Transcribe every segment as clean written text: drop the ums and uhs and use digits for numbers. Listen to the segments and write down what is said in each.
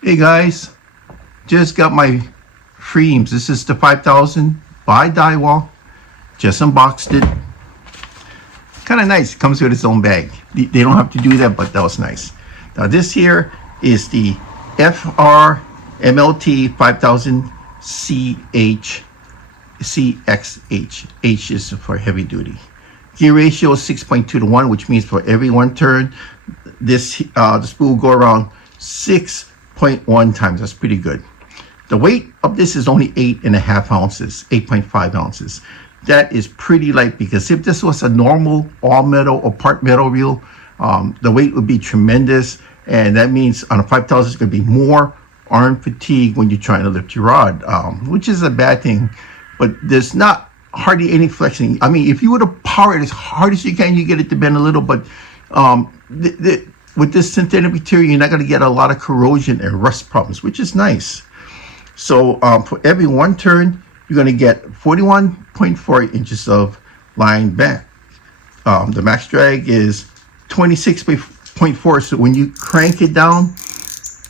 Hey guys, just got my Freams. This is the 5000 by Daiwa. Just unboxed it. Kind of nice. It comes with its own bag. They don't have to do that, but that was nice. Now this here is the LT-5000D-CXH. H is for heavy duty. Gear ratio is 6.2 to 1, which means for every one turn, the spool will go around 6.1 times. That's pretty good. The weight of this is only 8.5 ounces, 8.5 ounces. That is pretty light, because if this was a normal all metal or part metal reel, the weight would be tremendous, and that means on a 5000 it's going to be more arm fatigue when you're trying to lift your rod, which is a bad thing. But there's not hardly any flexing. I mean, if you were to power it as hard as you can, you get it to bend a little, but with this synthetic material, you're not going to get a lot of corrosion and rust problems, which is nice. So for every one turn, you're going to get 41.4 inches of line back. The max drag is 26.4. So when you crank it down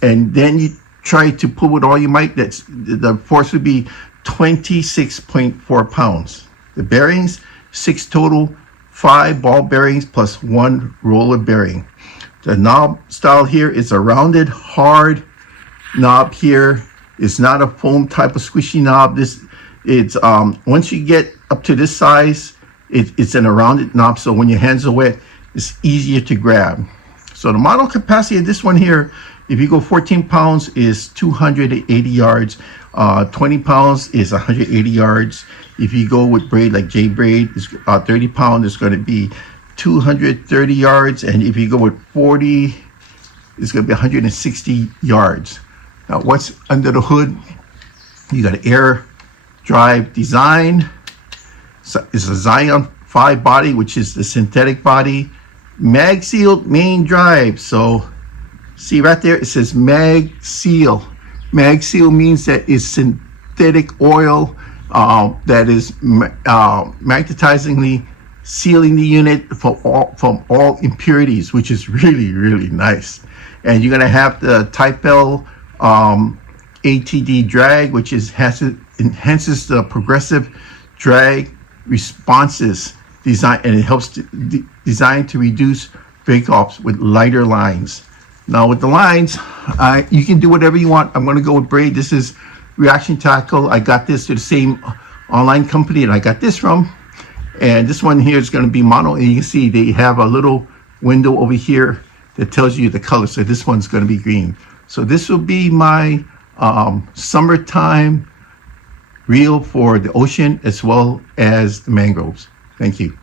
and then you try to pull with all your might, the force would be 26.4 pounds. The bearings, 6 total, 5 ball bearings plus 1 roller bearing. The knob style here is a rounded, hard knob here. It's not a foam type of squishy knob. Once you get up to this size, it's in a rounded knob, so when your hands are wet, it's easier to grab. So the model capacity of this one here, if you go 14 pounds, is 280 yards. 20 pounds is 180 yards. If you go with braid like J braid, it's 30 pounds, it's going to be 230 yards. And if you go with 40, it's going to be 160 yards. Now, what's under the hood? You got an Airdrive design. So it's a Zaion V body, which is the synthetic body. Magsealed main drive. So see right there, it says Magseal. Magseal means that it's synthetic oil that is magnetizingly sealing the unit from all impurities, which is really, really nice. And you're going to have the Type L ATD drag, which enhances the progressive drag responses design, and it helps designed to reduce break-offs with lighter lines. Now with the lines, you can do whatever you want. I'm going to go with braid. This is Reaction Tackle. I got this to the same online company that I got this from. And this one here is going to be mono. And you can see they have a little window over here that tells you the color. So this one's going to be green. So this will be my summertime reel for the ocean as well as the mangroves. Thank you.